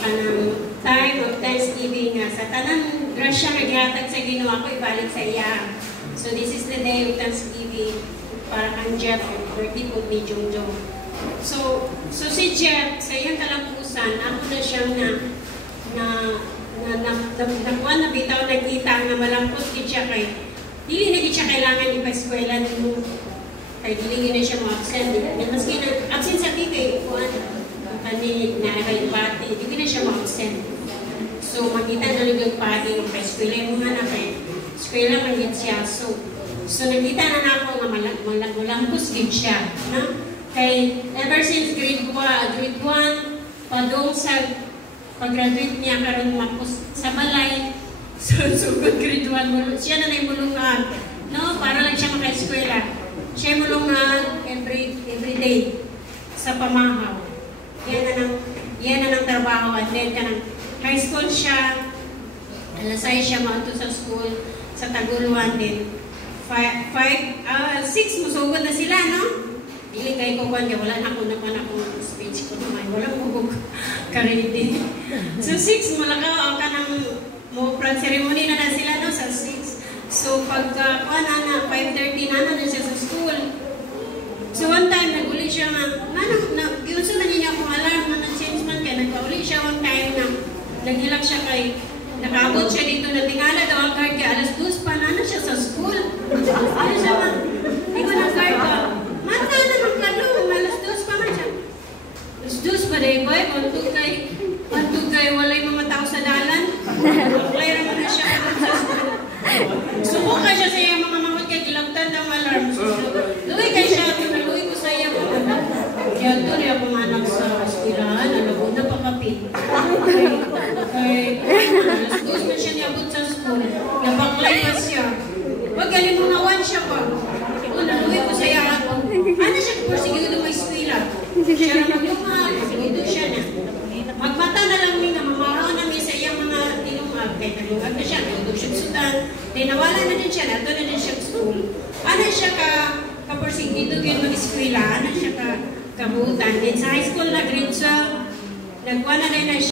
kanang time of Thanksgiving nga sa tanang grasya nga gihatag sa Ginoo ako ibalik sa iya. So this is the day of Thanksgiving para kang Jeff, birthday po ni Jungjong. So si Jeff, sa iyang kalampusan, ako na siyang nakuha na bitaw nagkita nga malampot din siya kay dili na siya kailangan ipa-eskwela nimo. Kay dili na siya mo-absent. Maski na absent sa TV, kuan kani na kay party, dili na siya mo-absent. So makita na lang yung party ng pa-eskwela mo nga na kay eskwela man gid siya. So nakita na nako nga malampos gid siya, no? Kay ever since grade 1 padung sa pag-graduate niya karon mapos sa balay. So good grade 1 siya na mulungan, no? Para lang siya maka-eskwela. Siya mulungan every day sa pamahaw. Yan na ng trabaho. And then kanang high school siya, alasay siya mauto sa school sa Taguluan din. 6 musugod na sila, no? Dili kay ko kwan wala na ako akong speech ko naman. Wala ko ka-ready. So 6 mulakaw kanang mo pran ceremony na sila, no, sa 6. So pag kuan na 5:30 na siya sa school. So one time naguli siya na giuso na niya akong alarm na change man kay nagpauli siya one time na nagilak siya kay nakaabot siya dito na tingala daw ang guard kay alas 2 pa na siya sa school. Ano siya man? Di ko na guard ka. Mata na magkano, alas 2 pa man siya. Alas 2 pa day boy, pantug kay walay mga tao sa dalan. Maglay naman na siya sa school. Subuka siya sa iya mga mamot kay gilabtan ng alarm. Luwi kay siya, luwi ko sa iya mga anak. Kaya ito rin ako anak sa eskwelahan, alam ko na pakapit. Kay alas 2 na siya niabot sa school. Nabaklay pa siya. Wag galing mo nawan siya pa. Luwi ko sa iya ako. Ano siya po, sige ito may eskwela. Siya na maglumag, sige ito siya na. Magmata na lang niya, mamaraw na niya sa iyang mga tinungag. Kaya nalungag na siya, nalungag siya sudan. Nawala na din siya, nato na din siya school. Ano siya ka-persig dito kayo mag-eskwela, ano siya kabutan. Din sa high school na grade 12, nagkuha na rin na siya.